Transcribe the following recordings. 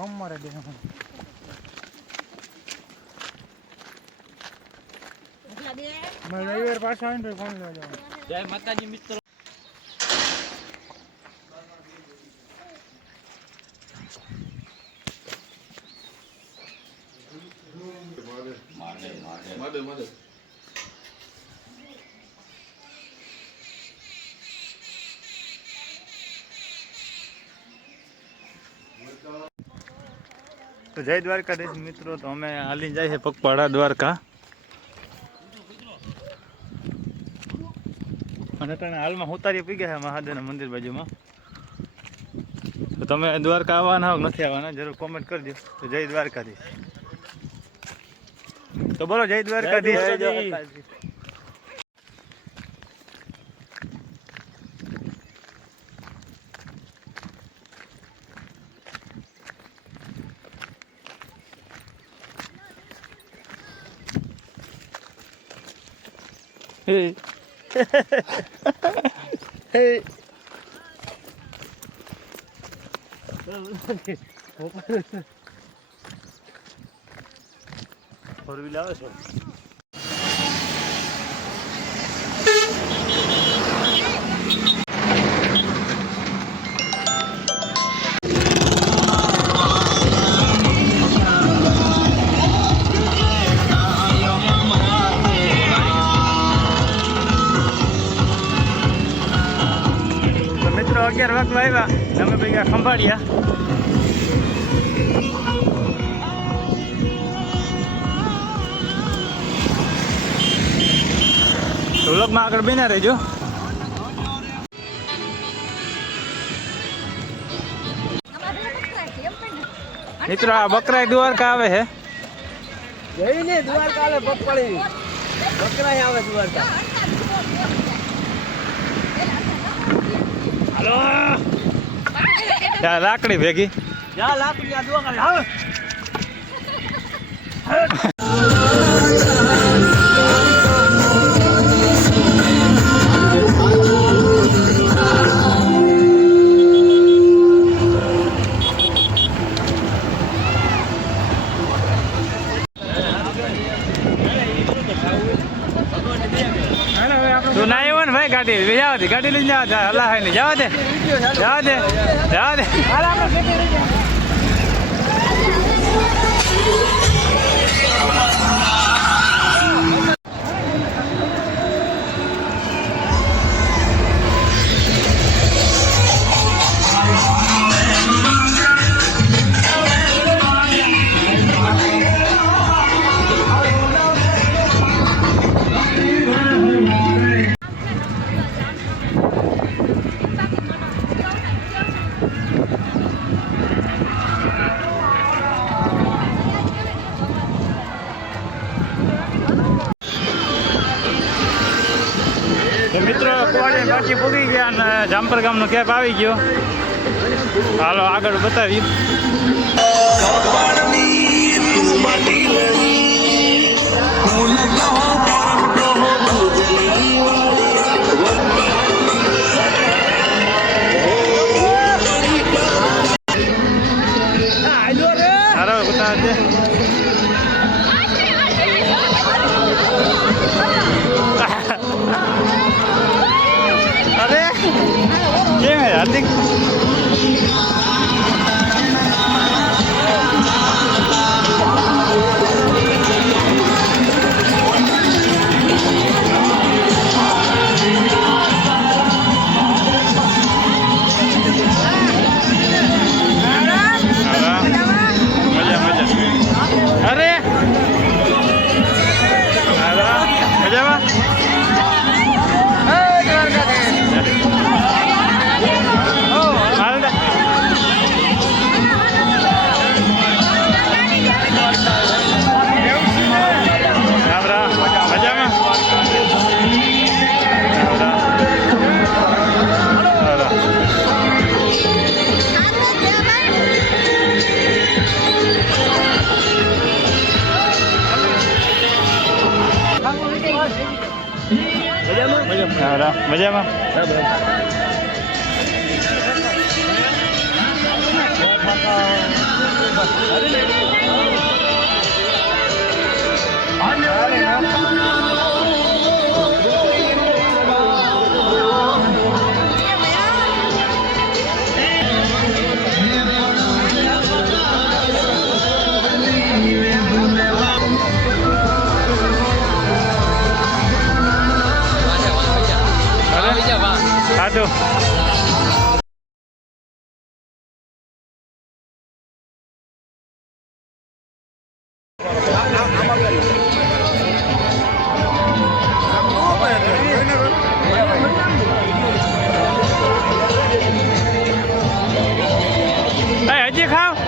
સોમવારે દે રવિવાર પાછા આવે ને કોણ લેવા જવાનું? જય માતાજી મિત્રો. તો જય દ્વારકાધીશ મિત્રો. તો અમે હાલી જાય છે પગપાળા દ્વારકા અને તને હાલમાં ઉતારી પી ગયા છે મહાદેવના મંદિર બાજુમાં. તો તમે દ્વારકા આવવાના હોય નથી આવવાના જરૂર કોમેન્ટ કરજો. તો જય દ્વારકાધીશ. તો બોલો જય Dwarkadhish. Hey. Hey. Four wheel આવે છે. મિત્રો 11 વાગવા આવ્યા અમે ભેગા ખંભાળ્યા. વ્લોગમાં આગળ બેના રહેજો. મિત્રો આ બકરા દ્વારકા આવે છે. જઈને દ્વારકા આવે પગપાળી બકરા આવે દ્વારકા. હાલો લાકડી ભેગી જા લાકડી આ દો કરે આવે. તું ના આવ્યો ને ભાઈ ગાડી જવા દે. ગાડી લઈને જવા અલ્લાહ ને જવા દે જવા દે જવા દે. મિત્રો કોવાડી બાકી પૂગી ગયા અને જામપર ગામનો કેપ આવી ગયો. હાલો આગળ બતાવી. હારો બતાવજે. અરે કેમ હાર્દિક મજામાં. ખાધું હજી ખાવ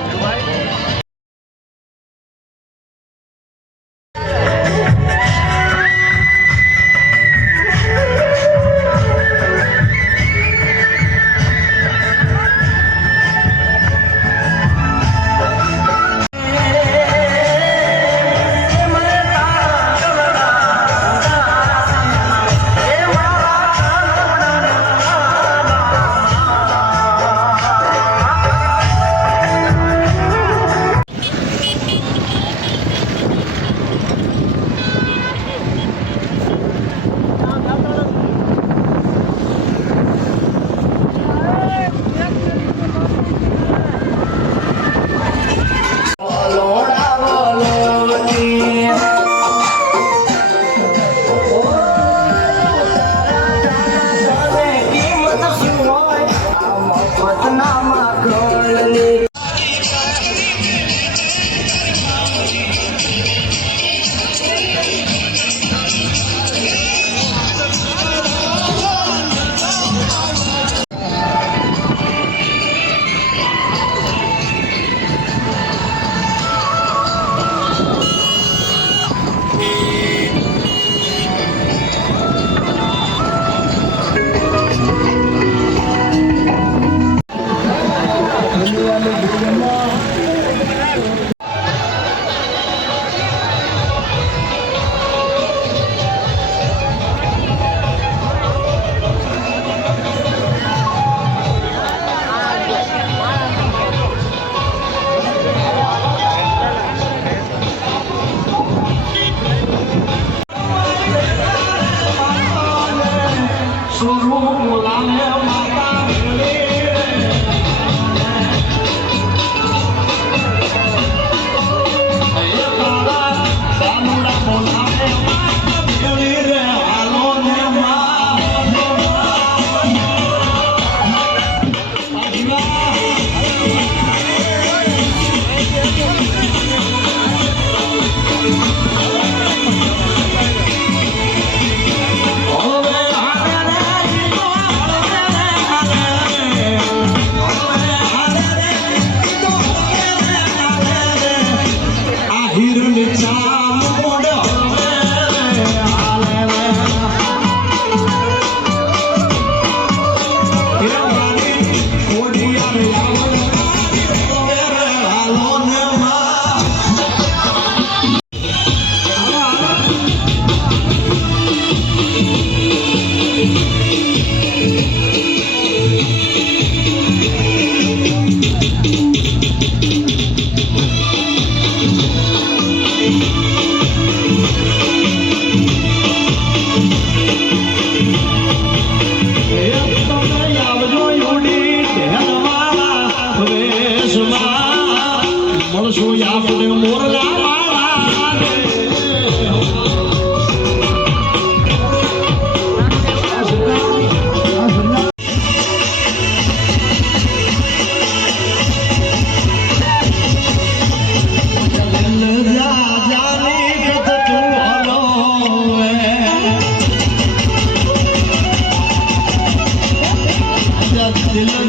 दिल